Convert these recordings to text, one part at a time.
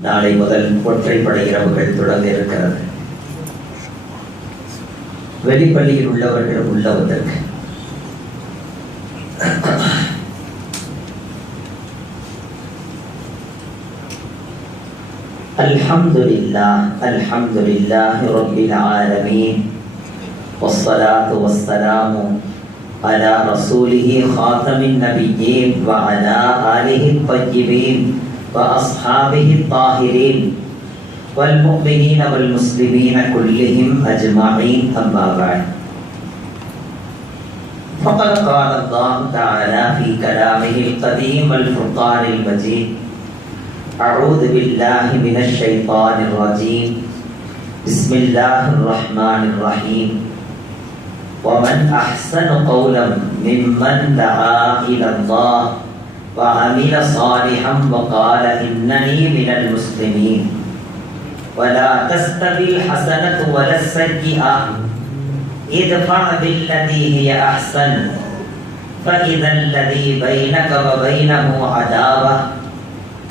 நாளை முதல் ஒற்றைப்படை இரவுகள் தொடங்க இருக்கிறது வெளிப்பள்ளியில் உள்ளவர்களும் உள்ள வந்திருக்கு الحمد لله الحمد لله رب العالمين والصلاة والسلام على رسوله خاتم النبيين وعلى آله الطيبين وأصحابه الطاهرين والمؤمنين والمسلمين كلهم أجمعين أما بعد. فقد قال الله تعالى في كلامه القديم والفرقان المجيد أعوذ بالله من الشيطان الرجيم. بسم الله الرحمن الرحيم. ومن أحسن قولا ممن دعا إلى الله وعمل صالحا وقال إنني من المسلمين. ولا تستوي الحسنة ولا السيئة. ادفع بالتي هي أحسن. فإذا الذي بينك وبينه عداوة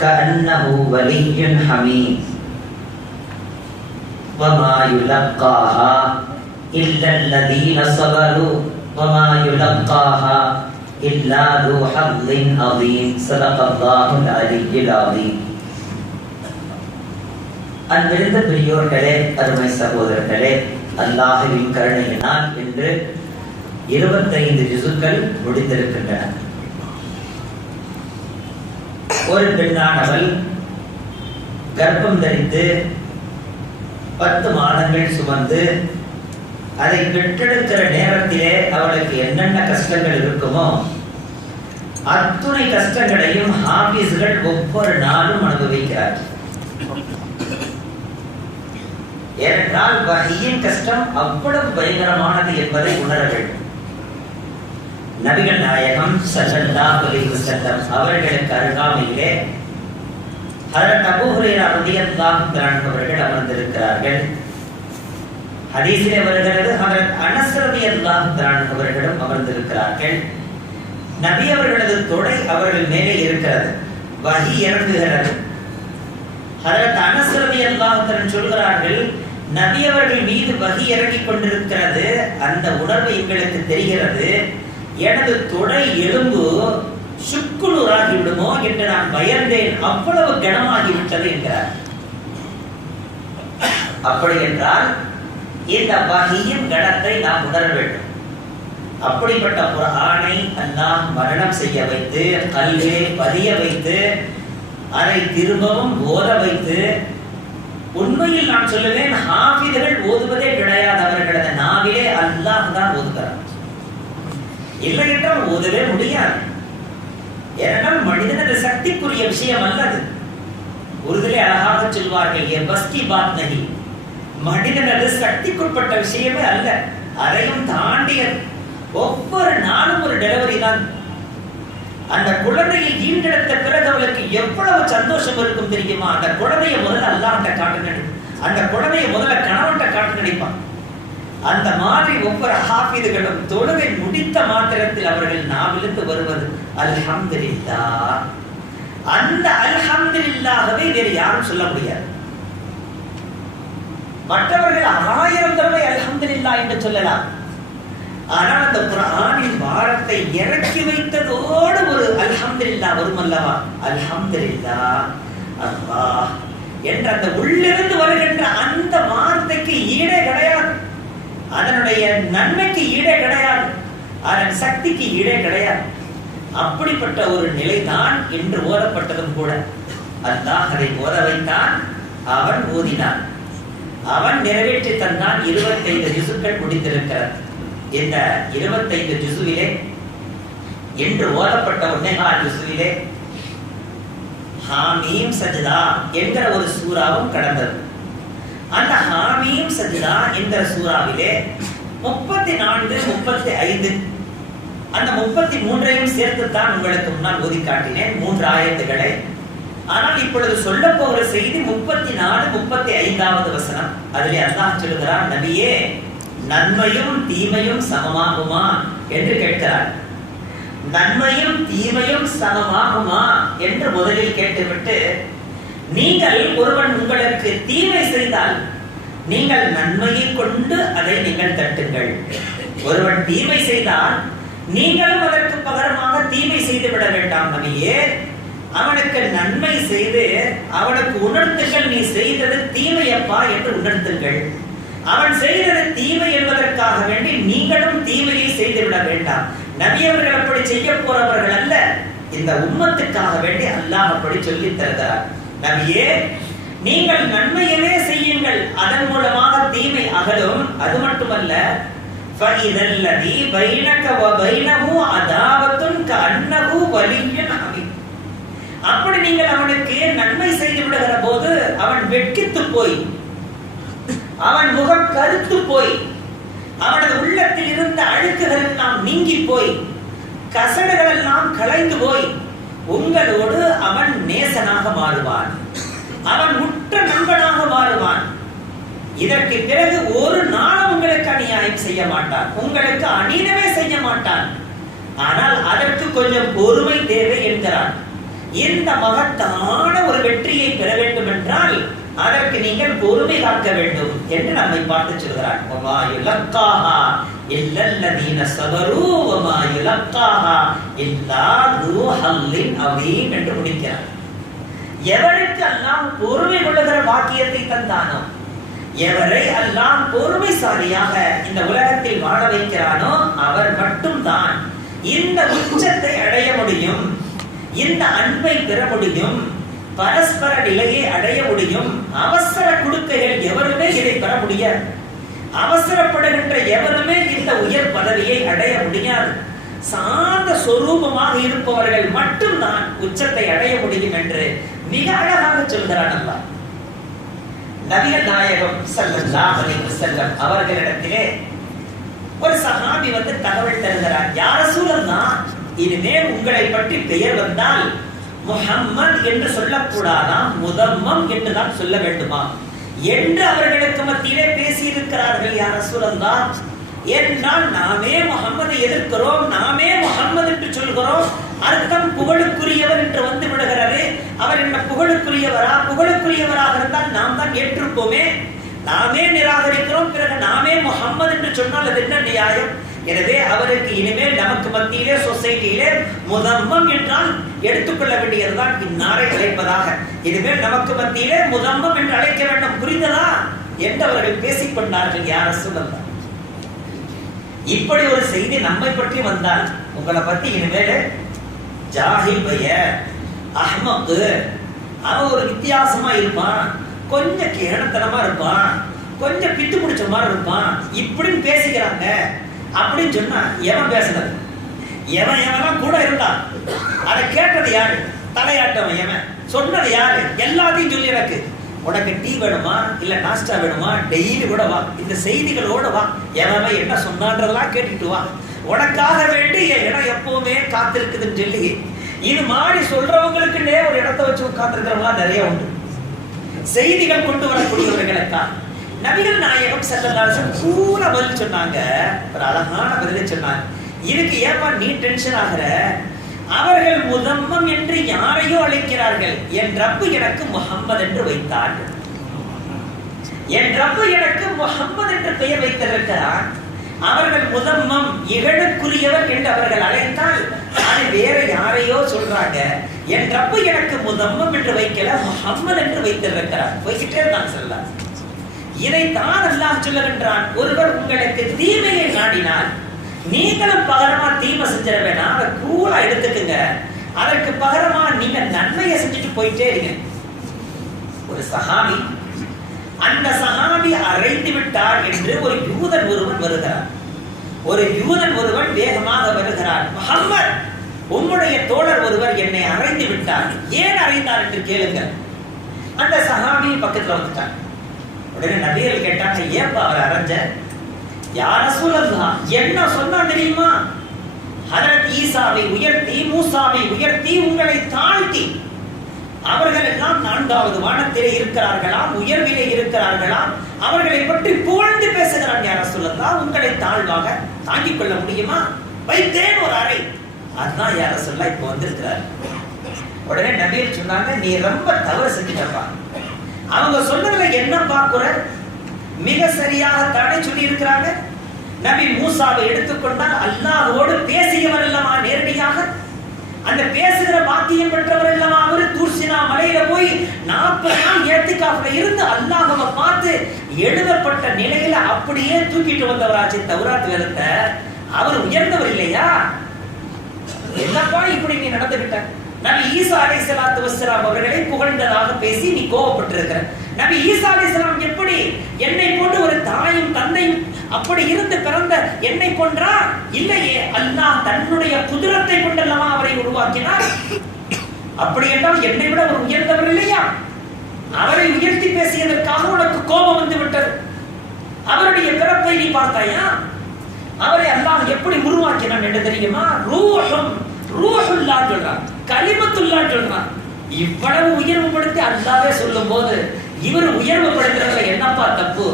كأنه ولي حميد. وما يلقاها إلا الذين صبروا. وما يلقاها إلا ذو حظ عظيم صدق الله العلي العظيم அன்பிருந்த பெரியோர்களே அருமை சகோதரர்களே அல்லாஹுவின் கருணையினால் இன்று இருபத்தைந்து ஜிசுக்கள் முடிந்திருக்கின்றன ஒரு பெண்ணானவள் கர்ப்பம் தரித்து பத்து மாதங்கள் சுமந்து அதை பெற்றெடுக்கிற நேரத்திலே அவளுக்கு என்னென்ன கஷ்டங்கள் இருக்குமோ அத்துணை கஷ்டங்களையும் ஆபீஸ்கள் ஒவ்வொரு நாளும் அனுபவிக்கிறார். ஏனென்றால் வகையின் கஷ்டம் அவ்வளவு பயங்கரமானது என்பதை உணர வேண்டும். நபிகள் நாயகம் சல்லல்லாஹு அலைஹி வஸல்லம் அவர்களுக்கு அருகாமையிலே ஹஜரத் அபூ ரலியல்லாஹு அவர்கள் அமர்ந்திருக்கிறார்கள். ஹதீஸிலே வருகிறது ஹஜரத் அனஸ் ரலியல்லாஹு தஆலா அவர்களும் அமர்ந்திருக்கிறார்கள். நபி அவர்களது தொடை அவர்கள் மேலே இருக்கிறது. வகி இறங்குகிறது. ஹதரத் அனஸ் ரலியல்லாஹு தஆலா சொல்கிறார்கள் நபி அவர்கள் மீது வகி இறங்கிக் கொண்டிருக்கிறது அந்த உணர்வு எங்களுக்கு தெரிகிறது. எனது தொடை எலும்பு சுக்குநூறாகி விடுமோ என்று நான் பயந்தேன் அவ்வளவு கனமாகி விட்டது என்கிறார். அப்படி என்றால் இந்த வகையின் கணத்தை நாம் உணர வேண்டும். அப்படிப்பட்ட குரானை அல்லாஹ் மரணம் செய்ய வைத்து கல்வியை பதிய வைத்து அதை திரும்பவும் ஓத வைத்து உண்மையில் நான் சொல்லுவேன் ஹாஃபிதர்கள் ஓதுவதே கிடையாது அவர்களது நாவிலே அல்லாஹ் தான் ஓதுகிறார். இல்லை என்றால் ஓதவே முடியாது. ஏனென்றால் மனிதனது சக்திக்குரிய விஷயம் அல்லது. உறுதிலே அழகாக சொல்வார்கள் ஏ பஸ்கி பாத் நகி மனிதனது சக்திக்குட்பட்ட விஷயமே அல்ல. அதையும் தாண்டிய ஒவ்வொரு நாளும் ஒரு டெலிவரி தான். அந்த குழந்தையை ஈண்டெடுத்த பிறகு அவளுக்கு எவ்வளவு சந்தோஷம் இருக்கும் தெரியுமா? அந்த குழந்தைய முதல்ல அல்லாஹ்ட்ட காட்டு அந்த குழந்தைய முதல்ல கணவன்கிட்ட காட்டு நினைப்பான் அந்த மாதிரி ஒவ்வொரு ஹாஃபிதுகளும் தொழுகை முடித்த மாத்திரத்தில் அவர்கள் நாவிலிருந்து வருவது அல்ஹம்துல்லா அந்த அல்ஹம்துல்லாகவே வேறு யாரும் சொல்ல முடியாது. மற்றவர்கள் ஆயிரம் தடவை அலமதுல்லா என்று சொல்லலாம். ஆனால் அந்த குரானின் வாரத்தை இறக்கி வைத்ததோடு ஒரு அல்ஹம்துல்லா வரும் அல்லவா? அல்ஹம்துல்லா அல்லாஹ் என்ற அந்த உள்ளிருந்து வருகின்ற அந்த வார்த்தைக்கு ஈடே கிடையாது. அதனுடைய நன்மைக்கு ஈடே கிடையாது. அதன் சக்திக்கு ஈடே கிடையாது. அப்படிப்பட்ட ஒரு நிலைதான் என்று ஓதப்பட்டதும் கூட. அல்லாஹ் அதை ஓத வைத்தான் அவன் ஓதினான். அவன் நிறைவேற்றி தந்தான் இருபத்தைந்து ஜிசுக்கள் முடித்திருக்கிறது இந்த இருபத்தைந்து ஜிசுவிலே என்று ஓதப்பட்ட ஒன்னேகால் ஜிசுவிலே ஹாமீம் சஜிதா என்கிற ஒரு சூறாவும் கடந்தது. அந்த ஹாமீம் சஜிதா என்கிற சூறாவிலே முப்பத்தி நான்கு முப்பத்தி ஐந்து அந்த முப்பத்தி மூன்றையும் சேர்த்துத்தான் உங்களுக்கு முன்னால் ஓதி காட்டினேன் மூன்று ஆயத்துகளை ஆனால் இப்பொழுது சொல்ல போகிற செய்தி முப்பத்தி நாலு முப்பத்தி ஐந்தாவது வசனம். அதிலே அல்லாஹ் சொல்லுகிறார் நபியே நன்மையும் தீமையும் சமமாகுமா? என்று கேட்கிறார். நன்மையும் தீமையும் சமமாகுமா? என்று முதலில் கேட்டுவிட்டு நீங்கள் ஒருவன் உங்களுக்கு தீமை செய்தால் நீங்கள் நன்மையை கொண்டு அதை நீங்கள் தட்டுங்கள். ஒருவன் தீமை செய்தால் நீங்களும் அதற்கு பகரமாக தீமை செய்து விட வேண்டாம் நபியே. அவனுக்கு நன்மை செய்து அவனுக்கு உணர்த்துங்கள் நீ செய்தது தீமையப்பா என்று உணர்த்துங்கள் அவன் செய்தது தீமை என்பதற்காக வேண்டி நீங்களும் தீமையை செய்து விட வேண்டாம் நபி அவர்கள் அப்படி செய்ய போறவர்கள் அல்ல இந்த உம்மத்துக்காக வேண்டி அல்லாஹ் அப்படி சொல்லி தருகிறார் நபியே நீங்கள் நன்மையவே செய்யுங்கள் அதன் மூலமாக தீமை அகலும் அது மட்டுமல்ல فَإِذَا الَّذِي بَيْنَكَ وَبَيْنَهُ عَدَاوَةٌ كَأَنَّهُ وَلِيٌّ حَمِيدٌ அப்படி நீங்கள் அவனுக்கு நன்மை செய்து விடுகிற போது அவன் வெட்கித்து போய் அவன் முகம் கருத்து போய் அவனது உள்ளத்தில் இருந்த அழுக்குகள் எல்லாம் நீங்கி போய் கசடுகள் எல்லாம் கலைந்து போய் உங்களோடு அவன் நேசனாக மாறுவான். அவன் உற்ற நண்பனாக மாறுவான். இதற்கு பிறகு ஒரு நாளும் உங்களுக்கு அநியாயம் செய்ய மாட்டான். உங்களுக்கு அநீதமே செய்ய மாட்டான். ஆனால் அதற்கு கொஞ்சம் பொறுமை தேவை என்கிறான். இந்த மகத்தான ஒரு வெற்றியை பெற வேண்டும் என்றால் அதற்கு நீங்கள் பொறுமை காக்க வேண்டும் என்று நம்மை பார்த்து சொல்கிறார். வமா யுலக்காஹா இல்லல்லதீன சபரு வமா யுலக்காஹா இல்லா ஹல்லின் அவீம் என்று முடிக்கிறான் எவருக்கு அல்லாம் பொறுமை கொள்ளுகிற பாக்கியத்தை தந்தானோ எவரை அல்லாம் பொறுமைசாலியாக இந்த உலகத்தில் வாழ வைக்கிறானோ அவர் மட்டும்தான் இந்த உச்சத்தை அடைய முடியும். இந்த அன்பை பெற முடியும் பரஸ்பர நிலையை அடைய முடியும் அவசர குடுக்கைகள் எவருமே இதை பெற முடியாது. அவசரப்படுகின்ற எவருமே இந்த உயர் பதவியை அடைய முடியாது. சாந்த சொரூபமாக இருப்பவர்கள் மட்டும்தான் உச்சத்தை அடைய முடியும் என்று மிக அழகாக சொல்கிறான் அல்லா நபிகள் நாயகம் செல்லம் செல்லம் அவர்களிடத்திலே ஒரு சகாபி வந்து தகவல் தருகிறார் யார சூழல்தான் இனிமேல் உங்களை பற்றி பெயர் வந்தால் முஹம்மத் என்று சொல்லக்கூடாதாம் முதம்மம் என்று தான் சொல்ல வேண்டுமா? என்று அவர்களுக்கு மத்தியிலே பேசியிருக்கிறார்கள் யார் சூழல்தான் என்றால் நாமே முகம்மதை எதிர்க்கிறோம் நாமே முகம்மது என்று சொல்கிறோம். அர்த்தம் புகழுக்குரியவர் என்று வந்து விடுகிறது அவர் என்ன புகழுக்குரியவரா? புகழுக்குரியவராக இருந்தால் நாம் தான் ஏற்றிருப்போமே நாமே நிராகரிக்கிறோம் பிறகு நாமே முகம்மது என்று சொன்னால் அது என்ன நியாயம்? எனவே அவருக்கு இனிமேல் நமக்கு மத்தியிலே சொசைட்டியிலே முதம்மம் என்றால் எடுத்துக்கொள்ள வேண்டியதுதான் இந்நாரை அழைப்பதாக. இனிமேல் நமக்கு மத்தியிலே முதம்மம் என்று அழைக்க வேண்டும். புரிந்ததா? என்று அவர்கள் பேசிக் கொண்டார்கள். யார சொல்லலாம் இப்படி ஒரு செய்தி நம்மை பற்றி வந்தால் உங்களை பத்தி இனிமேல் ஜாஹில் பைய அஹ்மக்கு அவன் ஒரு வித்தியாசமா இருப்பான். கொஞ்சம் கேணத்தனமா இருப்பான். கொஞ்சம் பித்து பிடிச்ச மாதிரி இருப்பான். இப்படின்னு பேசிக்கிறாங்க. அப்படின்னு சொன்னா எவன் பேசுனது எவன் எவனா கூட இருந்தான்? அதை கேட்டது யாரு? தலையாட்டவன் எவன்? சொன்னது யாரு? எல்லாத்தையும் சொல்லி எனக்கு. உனக்கு டீ வேணுமா? இல்ல நாஸ்டா வேணுமா? டெய்லி கூட வா. இந்த செய்திகளோட வா. எவன் என்ன சொன்னான்றதெல்லாம் கேட்டுட்டு வா. உனக்காக வேண்டி என் இடம் எப்பவுமே காத்திருக்குதுன்னு சொல்லி இது மாதிரி சொல்றவங்களுக்குன்னே ஒரு இடத்த வச்சு உட்கார்ந்துருக்கிறவங்களா நிறைய உண்டு. செய்திகள் கொண்டு வரக்கூடியவர்களுக்கா நபிகள் நாயகம் செல்லதாசன் பூரா பதில் சொன்னாங்க. ஒரு அழகான பதிலை சொன்னாங்க இதுக்கு ஏப்பா நீ டென்ஷன் ஆகிற? அவர்கள் முதம்மம் என்று யாரையோ அழைக்கிறார்கள். என் ரப்பு எனக்கு முகம்மது என்று வைத்தார். என் ரப்பு எனக்கு முகம்மது என்று பெயர் வைத்திருக்கிறார். அவர்கள் முதம்மம் இகழுக்குரியவர் என்று அவர்கள் அழைத்தால் அது வேற யாரையோ சொல்றாங்க. என் ரப்பு எனக்கு முதம்மம் என்று வைக்கல முகம்மது என்று வைத்திருக்கிறார். போய்கிட்டே தான் சொல்லலாம் இதைத்தான் அல்லாஹ் சொல்லுகின்றான். ஒருவர் உங்களுக்கு தீமையை நாடினால் நீங்களும் பகரமா தீமை செஞ்சிட வேணாம். அதை கூலா எடுத்துக்குங்க. அதற்கு பகரமா நீங்க நன்மையை செஞ்சுட்டு போயிட்டே இருங்க. ஒரு சஹாபி அந்த சஹாபி அறைந்து விட்டார் என்று ஒரு யூதன் ஒருவன் வருகிறார் ஒரு யூதன் ஒருவன் வேகமாக வருகிறார் முகம்மது உம்முடைய தோழர் ஒருவர் என்னை அறைந்து விட்டார். ஏன் அறைந்தார்? என்று கேளுங்கள். அந்த சஹாபி பக்கத்தில் வந்துட்டார் உடனே நபிகள் கேட்டாங்க ஏப்பா அவர் அரைஞ்ச யார சூழல்லாம் என்ன சொன்னா தெரியுமா? ஹதரத் ஈசாவை உயர்த்தி மூசாவை உயர்த்தி உங்களை தாழ்த்தி. அவர்கள் எல்லாம் நான்காவது வானத்திலே இருக்கிறார்களாம் உயர்விலே இருக்கிறார்களாம். அவர்களை பற்றி புகழ்ந்து பேசுகிறான் யார சொல்லலாம் உங்களை தாழ்வாக தாங்கிக் கொள்ள முடியுமா? வைத்தேன் ஒரு அறை. அதுதான் யார சொல்ல இப்ப வந்திருக்கிறார். உடனே நபியர் சொன்னாங்க நீ ரொம்ப தவறு செஞ்சுட்டப்பா. அவங்க சொன்னதுல என்ன பார்க்குற மிக சரியாக தானே சொல்லி இருக்கிறாங்க நபி மூசாவை எடுத்துக்கொண்டால் அல்லாஹோடு பேசியவர் அல்லவா நேரடியாக. அந்த பேசுகிற பாக்கியம் பெற்றவர் இல்லமா அவரு தூர்சினா மலையில போய் நாற்பது நாள் ஏத்திக்காப்புல இருந்து அல்லாஹவை பார்த்து எழுதப்பட்ட நிலையில அப்படியே தூக்கிட்டு வந்தவராச்சு தௌராத் வேதத்தை. அவர் உயர்ந்தவர் இல்லையா? என்னப்பா இப்படி நீ நடந்துகிட்ட? நபி ஈசா அலை சலாத்து வசலாம் அவர்களை புகழ்ந்ததாக பேசி நீ கோவப்பட்டிருக்கிற. நபி ஈசா அலைஹிஸ்ஸலாம் எப்படி என்னை போன்று ஒரு தாயும் தந்தையும் அப்படி இருந்து பிறந்த என்னை போன்றா இல்லையே அல்லாஹ் தன்னுடைய குதிரத்தை கொண்டல்லவா அவரை உருவாக்கினார்? அப்படி என்றால் என்னை விட அவர் உயர்ந்தவர் இல்லையா? அவரை உயர்த்தி பேசியதற்காக உனக்கு கோபம் வந்து விட்டது. அவருடைய பிறப்பை நீ பார்த்தாயா? அவரை அல்லாஹ் எப்படி உருவாக்கினான் என்று தெரியுமா? ரூஹம் ரூஹுல்லா சொல்றான் கலிமத்துல்லா சொல்றான். இவ்வளவு உயர்வுபடுத்தி அல்லாவே சொல்லும் போது இவர் உயர்வுபடுத்துறதுல என்னப்பா தப்பு?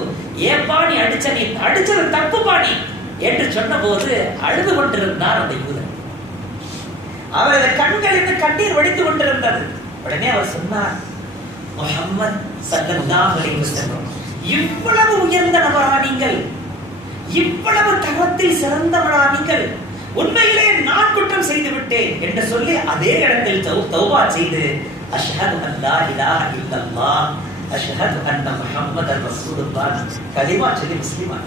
ஏப்பா நீ அடிச்ச நீ அடிச்சது தப்பு பாணி என்று சொன்ன போது அழுது கொண்டிருந்தார் அந்த யூதன். அவரது கண்களிலிருந்து கண்ணீர் வடித்து கொண்டிருந்தது. உடனே அவர் சொன்னார் முகம்மது சல்லல்லாஹு இவ்வளவு உயர்ந்த நபரா நீங்கள்? இவ்வளவு தரத்தில் சிறந்தவரா நீங்கள்? உண்மையிலே நான் குற்றம் செய்து விட்டேன் என்று சொல்லி அதே இடத்தில் தௌபா செய்து அஷ்ஹது அல்லா இலாஹ இல்லல்லாஹ் அஷ்ஹது அன்ன முஹம்மதர் ரசூலுல்லாஹ் கலிமா சொல்லி முஸ்லிமா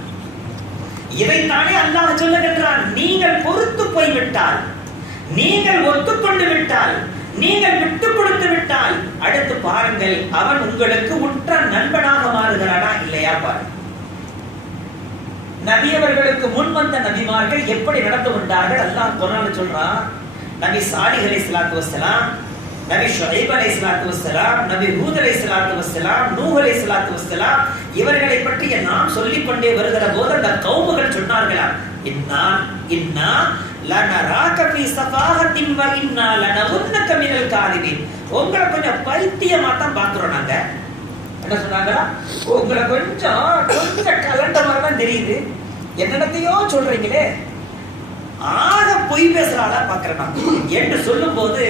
இதைத்தானே அல்லாஹ் சொல்லுகின்றான் நீங்கள் பொறுத்து போய்விட்டால் நீங்கள் ஒத்துக்கொண்டு விட்டால் நீங்கள் விட்டு கொடுத்து விட்டால் அடுத்து பாருங்கள் அவன் உங்களுக்கு உற்ற நண்பனாக மாறுகிறானா இல்லையா பாருங்கள். நபியவர்களுக்கு முன் வந்த நபிமார்கள் எப்படி நடந்து கொண்டார்கள்? அல்லாஹ் குரான் சொல்றான் நபி சாலிஹ் அலை சலாத்து வசலாம் நபி ஷுஹைப் அலை சலாத்து வசலாம் நபி ஹூத் அலை சலாத்து வசலாம் நூஹ் அலை சலாத்து வசலாம் இவர்களை பற்றி நாம் சொல்லிக் கொண்டே வருகிற போது அந்த கௌமுகள் சொன்னார்களா இன்னா இன்னா லனராக ஃபீ சஃபாஹத்தின் வ இன்னா லனவுன்னக மினல் காதிபின் உங்களை கொஞ்சம் பைத்தியமா தான் பாக்குறோம் நாங்க. என்ன சொன்னாங்க? உங்களை கொஞ்சம் கொஞ்சம் கலண்ட மாதிரி தான் தெரியுது. என்னென்னத்தையோ சொல்றீங்களே. ஆக பொய் பேசுறாளா பாக்குறேன் நான். என்று சொல்லும் போது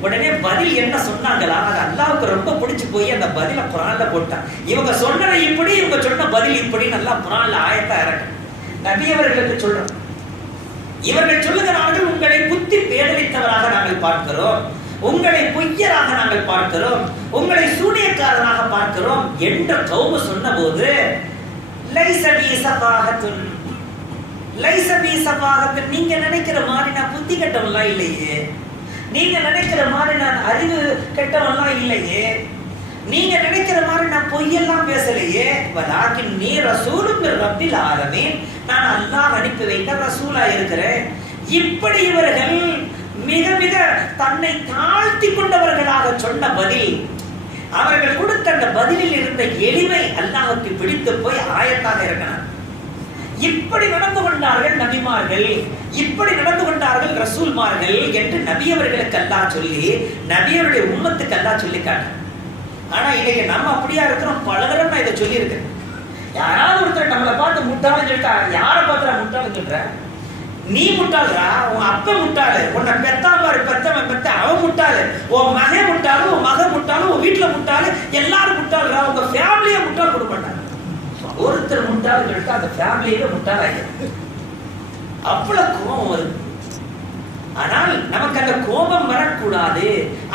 உடனே பதில் என்ன சொன்னாங்களா? அது அல்லாவுக்கு ரொம்ப பிடிச்சு போய் அந்த பதில குரான்ல போட்டான். இவங்க சொன்னதை இப்படி இவங்க சொன்ன பதில் இப்படி நல்லா குரான்ல ஆயத்தா இறக்கும். நபியவர்களுக்கு சொல்றோம். இவர்கள் சொல்லுகிறார்கள் உங்களை புத்தி பேதலித்தவராக நாங்கள் பார்க்கிறோம். உங்களை பொய்யராக நாங்கள் பார்க்கிறோம் உங்களை சூனியக்காரராக பார்க்கிறோம் என்ற கௌம சொன்னபோது லைஸ சபாகத்துன் நீங்க நினைக்கிற மாதிரி நான் புத்தி கெட்டவன்லாம் இல்லையே. நீங்க நினைக்கிற மாதிரி நான் அறிவு கெட்டவன்லாம் இல்லையே. நீங்க நினைக்கிற மாதிரி நான் பொய்யெல்லாம் பேசலையே. வலாக்கின் நீ ரசூலும் ரப்பில் ஆலமீன். நான் அல்லாஹ் அனுப்பி வைத்த ரசூலா இருக்கிறேன். இப்படி இவர்கள் மிக மிக தன்னை தாழ்த்தி கொண்டவர்களாக சொன்ன பதில். அவர்கள் கொடுத்த அந்த பதிலில் இருந்த எளிமை அல்லாஹுக்கு பிடித்து போய் ஆயத்தாக இருக்கிறார் இப்படி நடந்து கொண்டார்கள் நபிமார்கள் இப்படி நடந்து கொண்டார்கள் ரசூல்மார்கள் என்று நபியவர்களுக்கு அல்லா சொல்லி நபியவருடைய உம்மத்துக்கு அல்லா சொல்லி காட்டுறார் ஆனா இன்னைக்கு நம்ம அப்படியா இருக்கிறோம்? பல தடவை நான் இதை சொல்லியிருக்கேன். யாராவது ஒருத்தர் நம்மளை பார்த்து முட்டாள்னு சொல்லிட்டா யாரை பார்த்து நான் சொல்ற நீ முட்டாள்ரா? உன் முட்டாளு. உன்னை பெத்தா பாரு பெத்தவன் பெத்த அவன் முட்டாளு. உன் மகன் முட்டாளு உன் மகன் முட்டாளு உன் வீட்டுல முட்டாளு. எல்லாரும் முட்டாளுரா உங்க ஃபேமிலியே முட்டாள் கொடுக்க மாட்டாங்க ஒருத்தர் முட்டாள் அந்த ஃபேமிலியே முட்டாளாயிடும் அவ்வளவு கோபம் வருது ஆனால் நமக்கு அந்த கோபம் வரக்கூடாது.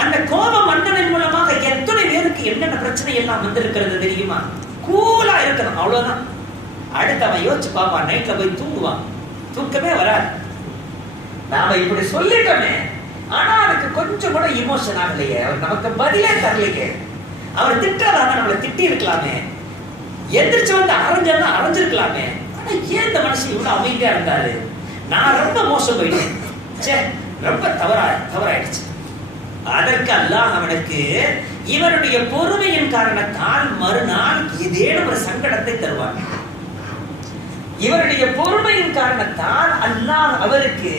அந்த கோபம் வந்ததன் மூலமாக எத்தனை பேருக்கு என்னென்ன பிரச்சனை எல்லாம் வந்திருக்கிறது தெரியுமா? கூலா இருக்கணும். அவ்வளவுதான். அடுத்து அவன் யோசிச்சு பார்ப்பான். நைட்ல போய் தூங்குவான். தூக்கமே வராது. நாம இப்படி சொல்லிட்டோமே ஆனா அதுக்கு கொஞ்சம் கூட இமோஷன் ஆகலையே. அவர் நமக்கு பதிலே தரலையே. அவர் திட்டுறதான நம்மளை திட்டி இருக்கலாமே எந்திரிச்சு வந்து அரைஞ்சா அரைஞ்சிருக்கலாமே. ஆனா ஏன் இந்த மனுஷன் இவ்வளவு அமைதியா இருந்தாரு? நான் ரொம்ப மோசம் போயிட்டேன். ச்சே ரொம்ப தவறா தவறாயிடுச்சு. அதற்கு அல்லாஹ் அவனுக்கு இவருடைய பொறுமையின் காரணத்தால் மறுநாள் இதே ஒரு சங்கடத்தை தருவான். இவருடைய பொறுமையின் காரணத்தால் அல்லாஹ் அவருக்கு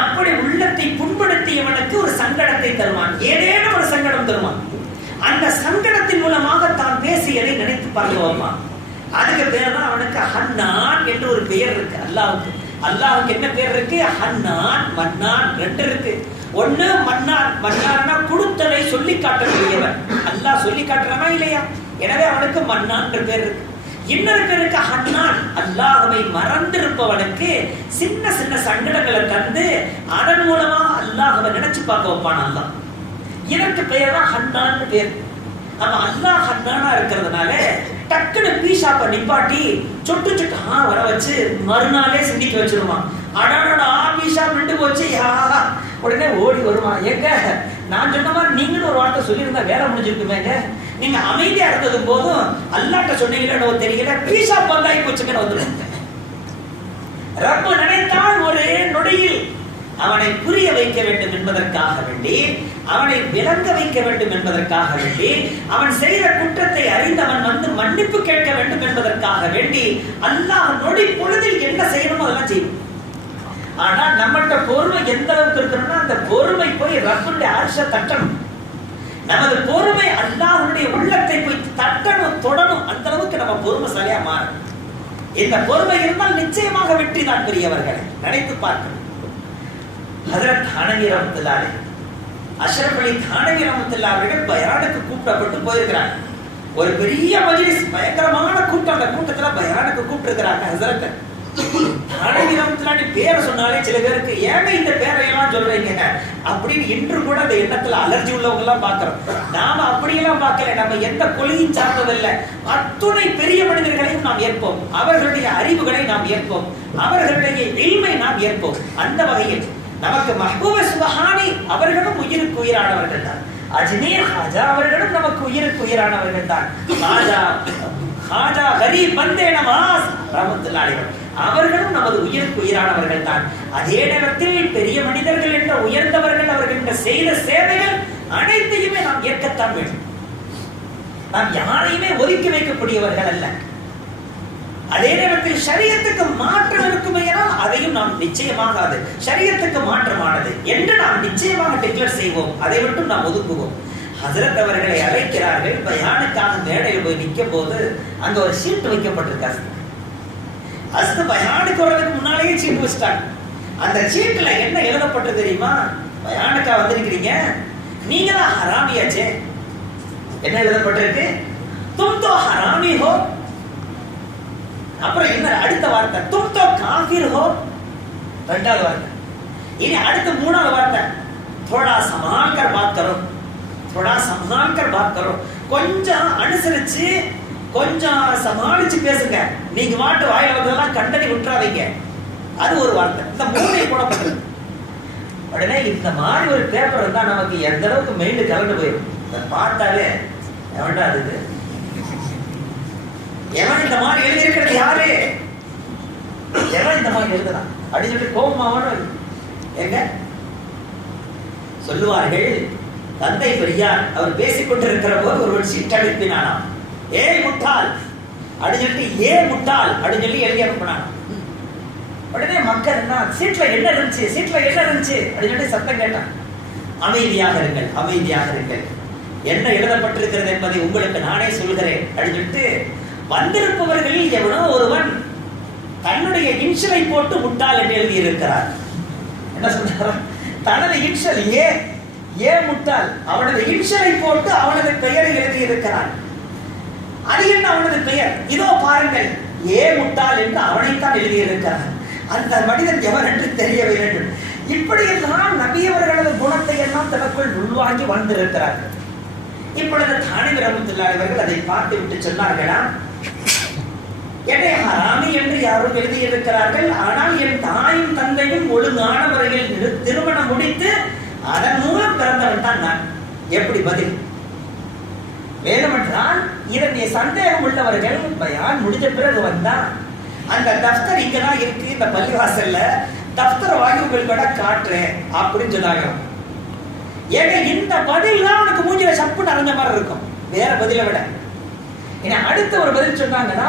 அப்படி உள்ளத்தை புண்படுத்தியவனுக்கு ஒரு சங்கடத்தை தருவான். ஏதேனும் ஒரு சங்கடம் தருவான். அந்த சங்கடத்தின் மூலமாக தான் பேசியதை நினைத்து பார்க்கவாமா அதுக்கு பேர் தான் அவனுக்கு ஹன்னான் என்று ஒரு பெயர் இருக்கு அல்லாவுக்கு அல்லாவுக்கு என்ன பேர் இருக்கு? ஹன்னான் மன்னான் ரெண்டு இருக்கு. ஒண்ணு மன்னார் மன்னார்னா கொடுத்தலை சொல்லி காட்டக்கூடியவன். அல்லாஹ் சொல்லி காட்டுறானா இல்லையா? எனவே அவனுக்கு மன்னான் பேர் இருக்கு. இன்னொரு பேருக்கு ஹன்னான் அல்லாஹ்வை மறந்திருப்பவனுக்கு சின்ன சின்ன சங்கடங்களை தந்து அதன் மூலமா அல்லாஹ்வை நினைச்சு பார்க்க வைப்பான் அல்லா இதற்கு பெயர் தான் ஹன்னான்னு பேர். நம்ம அல்லாஹ் ஹன்னானா இருக்கிறதுனால டக்குனு பீஷாப்பை நிப்பாட்டி சொட்டு சொட்டு ஆ வர வச்சு மறுநாளே சிந்திக்க வச்சிருவான். அடாடா பீ ஷாப் நின்று போச்சு. யா உடனே ஓடி வருவான். ஏங்க நான் சொன்ன மாதிரி நீங்களும் ஒரு வார்த்தை சொல்லியிருந்தா வேலை முடிஞ்சிருக்குமேங்க? நீங்க அமைதியா இருந்தது போதும். அல்லாட்ட சொன்னீங்களோ தெரியல. பீ பந்தாய் வந்தாய் போச்சுங்கன்னு வந்துடும் ரப்பு நினைத்தால் ஒரு நொடியில் அவனை புரிய வைக்க வேண்டும் என்பதற்காக வேண்டி அவனை விளங்க வைக்க வேண்டும் என்பதற்காக வேண்டி அவன் செய்த குற்றத்தை அறிந்தவன் வந்து மன்னிப்பு கேட்க வேண்டும் என்பதற்காக வேண்டி அல்லாஹ் நொடி பொழுதில் என்ன செய்யணுமோ அதெல்லாம் செய்யும். ஆனா நம்மகிட்ட பொறுமை எந்த அளவுக்கு இருக்கணும்னா அந்த பொறுமை போய் ரப்புடைய அரச தட்டணும். நமது பொறுமை அல்லாஹ்வுடைய உள்ளத்தை போய் தட்டணும் தொடணும். அந்த அளவுக்கு நம்ம பொறுமைசாலியா மாறணும். இந்த பொறுமை இருந்தால் நிச்சயமாக வெற்றி தான் பெரியவர்களை நினைத்து பார்க்கணும். ஹசரத் தானவி ரஹமத்துல்லாஹி அஷரப் அலி தானவி ரஹமத்துல்லாஹி அவர்கள் பயானுக்கு கூப்பிடப்பட்டு போயிருக்கிறாங்க. ஒரு பெரிய மஜிலிஸ் பயங்கரமான கூட்டம். அந்த கூட்டத்துல பயானுக்கு கூப்பிட்டுருக்கிறாங்க ஹசரத்தை தானவி பேரை சொன்னாலே சில பேருக்கு ஏன் இந்த பேரையெல்லாம் சொல்றீங்க? அப்படின்னு இன்று கூட அந்த எண்ணத்துல அலர்ஜி உள்ளவங்க எல்லாம் பாக்குறோம் நாம அப்படியெல்லாம் பார்க்கல. நம்ம எந்த கொலையும் சார்ந்ததில்லை. அத்துணை பெரிய மனிதர்களையும் நாம் ஏற்போம். அவர்களுடைய அறிவுகளை நாம் ஏற்போம். அவர்களுடைய எளிமை நாம் ஏற்போம். அந்த வகையில் நமக்கு மஹபூப சுபஹானி அவர்களும் உயிருக்கு உயிரானவர்கள் தான். அஜ்மீர் ஹாஜா அவர்களும் நமக்கு உயிருக்கு உயிரானவர்கள் தான். ஹாஜா ஹாஜா கரீப் பந்தேன மாஸ் ரஹமத்துல்லாஹி அவர்களும் நமது உயிருக்கு உயிரானவர்கள் தான். அதே நேரத்தில் பெரிய மனிதர்கள் என்ற உயர்ந்தவர்கள் அவர்கள் செய்த சேவைகள் அனைத்தையுமே நாம் ஏற்கத்தான் வேண்டும். நாம் யாரையுமே ஒதுக்கி வைக்கக்கூடியவர்கள் அல்ல. அதே நேரத்தில் சரீரத்துக்கு மாற்றம் இருக்குமையானால் அதையும் நாம் நிச்சயமாகாது. சரீரத்துக்கு மாற்றமானது. என்று நாம் நிச்சயமாக டிக்ளேர் செய்வோம். அதை மட்டும் நாம் ஒதுக்குவோம். ஹசரத் அவர்களை அழைக்கிறார்கள். பயானுக்காக மேடையில் போய் நிற்கும் போது அங்க ஒரு சீட்டு வைக்கப்பட்டிருக்காங்க ஃபர்ஸ்ட் பயானுக்கு வர்றதுக்கு முன்னாலேயே சீட்டு வச்சுட்டாங்க. அந்த சீட்டில் என்ன எழுதப்பட்டது தெரியுமா? பயானுக்கா வந்திருக்கிறீங்க. நீங்க ஹராமியாச்சே? என்ன எழுதப்பட்டிருக்கு? தும் தோ ஹராமி ஹோ அப்புறம் என்ன அடுத்த வார்த்தை தும் தோ காஃபிர் ஹோ ரெண்டாவது வார்த்தை. இனி அடுத்த மூணாவது வார்த்தை தோடா சமான் கர் பாத் கரோ தோடா சமான் கர் பாத் கரோ கொஞ்சம் அனுசரிச்சு கொஞ்சம் சமாளிச்சு பேசுங்க. நீங்க மாட்டு வாயில வந்ததெல்லாம் கண்டனி விட்டுறாதீங்க. அது ஒரு வார்த்தை. இந்த மூணை போடப்பட்டது உடனே இந்த மாதிரி ஒரு பேப்பர் இருந்தா நமக்கு எந்த அளவுக்கு மெயின் கலந்து போயிடும் இதை பார்த்தாலே எவன்டா அது? எவன் இந்த மாதிரி எழுதியிருக்கிறது யாரு? எவன் இந்த மாதிரி எழுதுறான்? அப்படின்னு சொல்லி கோபமாவனும் எங்க? சொல்லுவார்கள் தந்தை பெரியார் அவர் பேசிக் கொண்டிருக்கிற போது ஒருவன் சீட் ஏ ஏய் முட்டாள் அப்படின்னு சொல்லிட்டு ஏ முட்டாள் அப்படின்னு சொல்லி எழுதி அனுப்பினான் உடனே மக்கள் என்ன சீட்ல என்ன இருந்துச்சு? சீட்ல என்ன இருந்துச்சு? அப்படின்னு சொல்லி சத்தம் கேட்டான் அமைதியாக இருங்கள் அமைதியாக இருங்கள். என்ன எழுதப்பட்டிருக்கிறது என்பதை உங்களுக்கு நானே சொல்கிறேன். அப்படின்னு சொல்லிட்டு வந்திருப்பவர்களில் எவனோ ஒருவன் தன்னுடைய இன்ஷலை போட்டு முட்டாள் என்று எழுதியிருக்கிறார். என்ன சொல்றாரா? தனது இன்ஷல் ஏ ஏ முட்டாள் அவனது இன்ஷலை போட்டு அவனது பெயரை எழுதியிருக்கிறான். அது என்ன அவனது பெயர்? இதோ பாருங்கள். ஏ முட்டாள் என்று அவனைத்தான் எழுதியிருக்கிறார் அந்த மனிதன் எவர் என்று தெரிய வேண்டும். இப்படியெல்லாம் நபியவர்களது குணத்தை எல்லாம் தனக்குள் உள்வாங்கி வந்திருக்கிறார்கள் இப்பொழுது தானி ரமத்துல்லாஹி அதை பார்த்து விட்டு சொன்னார்களா? என்னை ஹராமி என்று யாரும் எழுதியிருக்கிறார்கள். ஆனால் என் தாயும் தந்தையும் ஒழுங்கான முறையில் திருமணம் முடித்து அதன் மூலம் பிறந்தவன் தான் நான். எப்படி பதில்? வேண்டுமென்றால் இதனுடைய சந்தேகம் உள்ளவர்கள் பயான் முடிஞ்ச பிறகு வந்தா அந்த தஃப்தர் இங்கதான் இருக்கு இந்த பள்ளிவாசல்ல. தஃப்தரை வாங்கி உங்களுக்கு காட்டுறேன் அப்படின்னு சொன்னாங்க. ஏங்க இந்த பதில் தான் உனக்கு மூஞ்சில சப்பு நடந்த மாதிரி இருக்கும். வேற பதிலை விட. ஏன்னா அடுத்த ஒரு பதில் சொன்னாங்கன்னா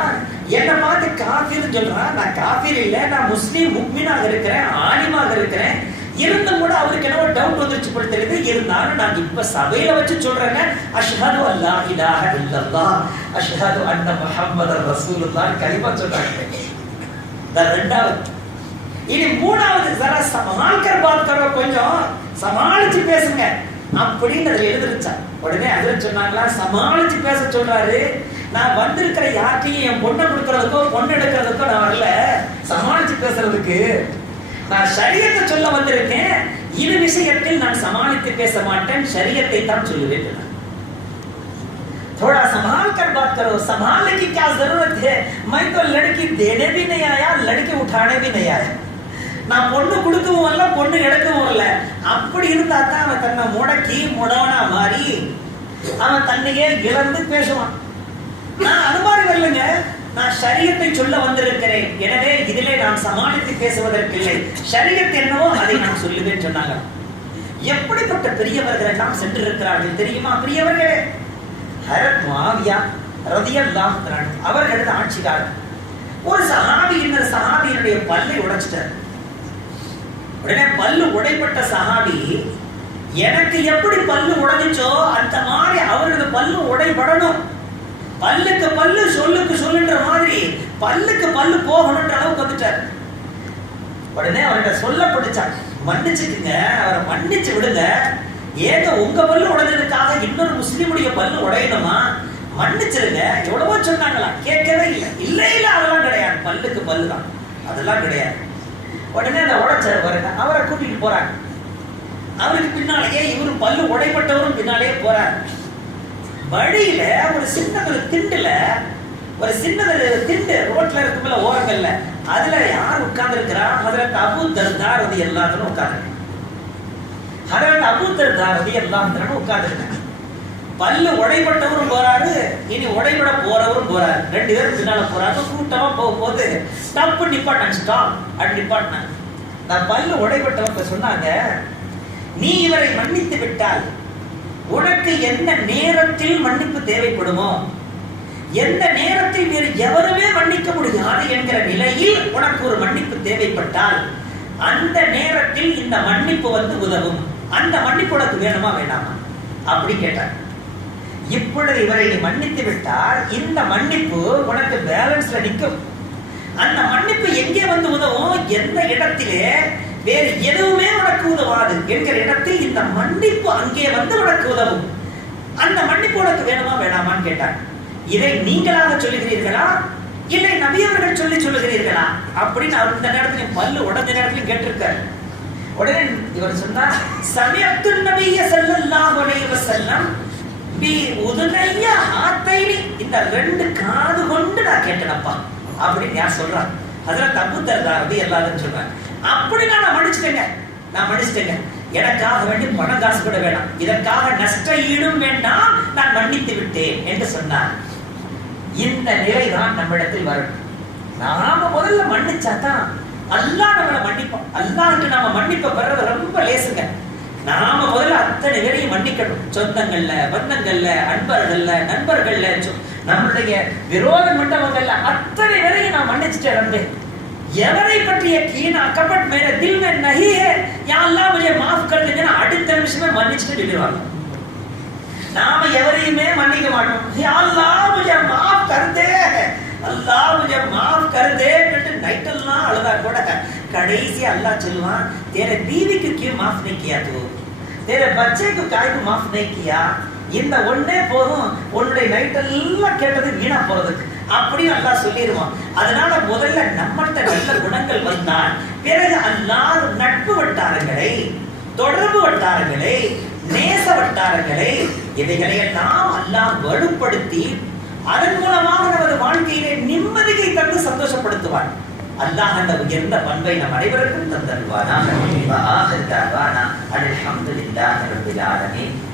என்னை பார்த்து காஃபிர்னு சொல்றான். நான் காஃபிர் இல்லை நான் முஸ்லீம் முக்மீனாக இருக்கிறேன் ஆலிமாக இருக்கிறேன். இருந்தும் கூட அவருக்கு என்ன ஒரு டவுட் வந்துருச்சு போல தெரியுது. இருந்தாலும் நான் இப்ப சபையில வச்சு சொல்றேங்க அஷ்ஹது அல்லா இலாஹ இல்லல்லா அஷ்ஹது அன்ன முஹம்மது ரசூலுல்லாஹ் கலிமா சொல்றாங்க. ரெண்டாவது. இனி மூணாவது ஜரா சமால்கர் பாத் கரோ கொஞ்சம் சமாளிச்சு பேசுங்க. அப்படின்னு அதுல எழுதிருச்சா உடனே அதுல சொன்னாங்களா சமாளிச்சு பேச சொல்றாரு. நான் வந்திருக்கிற யார்ட்டையும் என் பொண்ணை கொடுக்கறதுக்கோ பொண்ணு எடுக்கிறதுக்கோ நான் வரல. சமாளிச்சு பேசுறதுக்கு. நான் சரியத்தை சொல்ல வந்திருக்கேன் இது விஷயத்தில் நான் சமாளித்து பேச மாட்டேன் சரியத்தை தான் சொல்லுவேன் சொன்னார். थोड़ा संभाल कर बात करो संभालने की क्या जरूरत है मैं तो लड़की देने भी नहीं आया लड़की उठाने भी नहीं आया நான் பொண்ணு கொடுக்கவும் வரல பொண்ணு எடுக்கவும் வரல அப்படி இருந்தா தான் அவன் தன்னை முடக்கி முடவனா மாறி அவன் தன்னையே இழந்து பேசுவான் நான் அது மாதிரி வரலங்க நான் சரியத்தை சொல்ல வந்திருக்கிறேன். எனவே இதிலே நான் சமாளித்து பேசுவதற்கில்லை. சரியத் என்னவோ அதை நான் சொல்லுவேன் சொன்னாங்க. எப்படிப்பட்ட பெரியவர்கள் எல்லாம் சென்றிருக்கிறார்கள் தெரியுமா? பெரியவர்களே ஹரத் மாவியா ரதியல்லாம் அவர்களது ஆட்சி ஒரு சஹாபி இன்னொரு சஹாபியினுடைய பல்லை உடைச்சிட்டார். உடனே பல்லு உடைப்பட்ட சஹாபி எனக்கு எப்படி பல்லு உடைஞ்சோ அந்த மாதிரி அவரது பல்லு உடைபடணும். பல்லுக்கு பல்லு சொல்லுக்கு சொல்லுன்ற மாதிரி பல்லுக்கு பல்லு போகணுன்ற அளவுக்கு வந்துட்டார். உடனே அவர்கிட்ட சொல்ல பிடிச்சான் மன்னிச்சுக்குங்க அவரை மன்னிச்சு விடுங்க. ஏங்க உங்க பல்லு உடைஞ்சதுக்காக இன்னொரு முஸ்லீமுடைய பல்லு உடையணுமா? மன்னிச்சிருங்க. எவ்வளவோ சொன்னாங்களா கேட்கவே இல்லை. இல்லை இல்லை அதெல்லாம் கிடையாது. பல்லுக்கு பல்லு தான். அதெல்லாம் கிடையாது. உடனே அந்த உடைச்சார் பாருங்க அவரை கூட்டிட்டு போறாங்க. அவருக்கு பின்னாலேயே இவரும் பல்லு உடைப்பட்டவரும் பின்னாலேயே போறாரு. வழியில ஒரு சின்ன ஒரு திண்டுல ஒரு சின்னது திண்டு ரோட்ல இருக்கும்ல ஓரங்கள்ல. அதுல யார் உட்கார்ந்து இருக்கிறா ஹதரத் அபு தர்தார் அது எல்லாரும் உட்கார்ந்து ஹதரத் அபு தர்தார் அது எல்லாம் உட்கார்ந்து பல்லு உடைப்பட்டவரும் போறாரு இனி உடைபட போறவரும் போறாரு. ரெண்டு பேரும் பின்னால போறாரு. கூட்டமா போகும்போது ஸ்டாப் நிப்பாட்டாங்க ஸ்டாப் அப்படி நிப்பாட்டினாங்க நான் பல்லு உடைப்பட்டவங்க சொன்னாங்க நீ இவரை மன்னித்து விட்டால் உனக்கு எந்த நேரத்தில் மன்னிப்பு தேவைப்படுமோ? எந்த நேரத்தில் வேறு எவருமே மன்னிக்க முடியாது என்கிற நிலையில் உனக்கு ஒரு மன்னிப்பு தேவைப்பட்டால் அந்த நேரத்தில் இந்த மன்னிப்பு வந்து உதவும். அந்த மன்னிப்பு உனக்கு வேணுமா வேணாமா? அப்படி கேட்டார். இப்பொழுது இவரை நீ மன்னித்து விட்டால் இந்த மன்னிப்பு உனக்கு பேலன்ஸ்ல நிற்கும். அந்த மன்னிப்பு எங்கே வந்து உதவும்? எந்த இடத்திலே வேறு எதுவுமே உனக்கு உதவாது என்கிற இடத்தில் இந்த மன்னிப்பு அங்கே வந்து உனக்கு உதவும். அந்த மன்னிப்பு உனக்கு வேணுமா வேணாமான்னு கேட்டார். இதை நீங்களாக சொல்லுகிறீர்களா? இல்லை நபி அவர்கள் சொல்லி சொல்லுகிறீர்களா? அப்படின்னு அவர் இந்த நேரத்துல பல்லு உடஞ்ச நேரத்துல கேட்டிருக்காரு. உடனே இவர் சொன்னார் சமயத்து நபிய ஸல்லல்லாஹு அலைஹி வஸல்லம் பி உதுனைய ஹாத்தைனி இந்த ரெண்டு காது கொண்டு நான் கேட்டேனப்பா. அப்படின்னு யார் சொல்றான் அதுல தப்பு தருதா அது எல்லாரும் சொல்றாங்க. அப்படி நான் மன்னிச்சிட்டேங்க. நான் மன்னிச்சிட்டேங்க. எனக்காக வேண்டி பணம் காசு கூட வேணாம். இதற்காக நஷ்ட ஈடும் வேண்டாம். நான் மன்னித்து விட்டேன் என்று சொன்னார். இந்த நிலைதான் நம்மிடத்தில் வரும். நாம முதல்ல மன்னிச்சா தான் அல்லாஹ் நம்மளை மன்னிப்போம் அல்லாஹ்க்கு நாம மன்னிப்பை பெறது ரொம்ப லேசுங்க. நாம முதல்ல அத்தனை பேரையும் மன்னிக்கணும். சொந்தங்கள்ல பந்தங்கள்ல அன்பர்கள்ல நண்பர்கள்ல நம்மளுடைய விரோதம் விட்டவங்கல்ல அத்தனை வரையும் நான் மன்னிச்சுட்டேன் ரப்பே. எவரை பற்றிய கீன கபட் மேல தில் மே நஹி ஹே? யா அல்லாஹ் முझे माफ कर देना அடுத்த நிமிஷமே மன்னிச்சுட்டு சொல்லிடுவாங்க நாம எவரையுமே மன்னிக்க மாட்டோம். யா அல்லாஹ் मुझे கருதே कर दे அல்லாஹ் मुझे माफ कर दे என்று நைட்டெல்லாம் அழுதா கூட கடைசி அல்லாஹ் சொல்லுவான் तेरे बीवी को क्यों माफ தூ? किया பச்சைக்கு காய்க்கு बच्चे को இந்த ஒன்னே போதும். உன்னுடைய நைட் எல்லாம் கேட்டது வீணா போறதுக்கு. அப்படியும் அல்லா சொல்லிடுவான். அதனால முதல்ல நம்மகிட்ட நல்ல குணங்கள் வந்தால் பிறகு அல்லாத நட்பு வட்டாரங்களை தொடர்பு வட்டாரங்களை நேச வட்டாரங்களை இவைகளை எல்லாம் அல்லாம் வலுப்படுத்தி அதன் மூலமாக நமது வாழ்க்கையிலே நிம்மதியை தந்து சந்தோஷப்படுத்துவார் அல்லாஹ் அந்த உயர்ந்த பண்பை நம் அனைவருக்கும் தந்தருவானா அல்ஹம்துலில்லாஹி ரப்பில் ஆலமீன்.